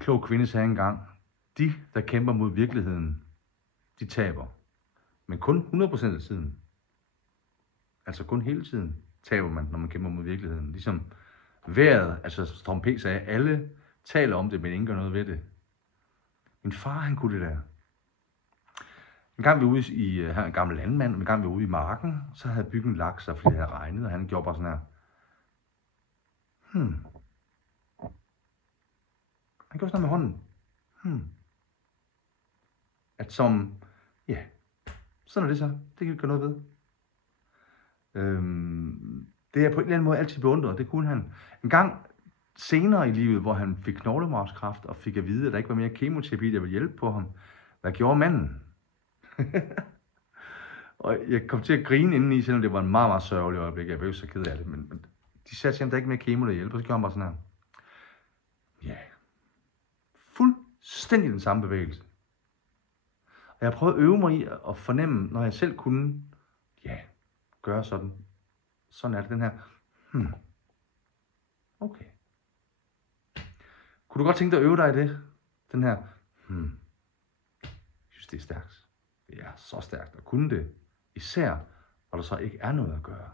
En klog kvinde sagde engang, de, der kæmper mod virkeligheden, de taber. Men kun 100% af tiden. Altså kun hele tiden taber man, når man kæmper mod virkeligheden. Ligesom vejret, altså Storm P. sagde, alle taler om det, men ingen gør noget ved det. Min far, han kunne det der. En gang vi var ude i, han er en gammel landmand, og en gang vi var ude i marken, så havde byggen lagt sig, fordi det havde regnet, og han gjorde bare sådan her. Han gjorde sådan noget med hånden. At som, ja, sådan er det så. Det kan vi ikke gøre noget ved. Det er på en eller anden måde altid beundret, det kunne han. En gang senere i livet, hvor han fik knoglemarvskræft og fik at vide, at der ikke var mere kemoterapi, der ville hjælpe på ham. Hvad gjorde manden? Og jeg kom til at grine indeni, selvom det var en meget, meget sørgelig øjeblik. Jeg var jo så ked af det, men de sagde til ham, der er ikke mere kemo, der hjælper. Så gjorde han bare sådan her. Ja. Fuldstændig den samme bevægelse. Og jeg prøvede at øve mig i at fornemme, når jeg selv kunne, gøre sådan. Sådan er det, den her. Okay. Kunne du godt tænke dig at øve dig i det? Den her. Jeg synes, det er stærkt. Det er så stærkt at kunne det. Især, når der så ikke er noget at gøre.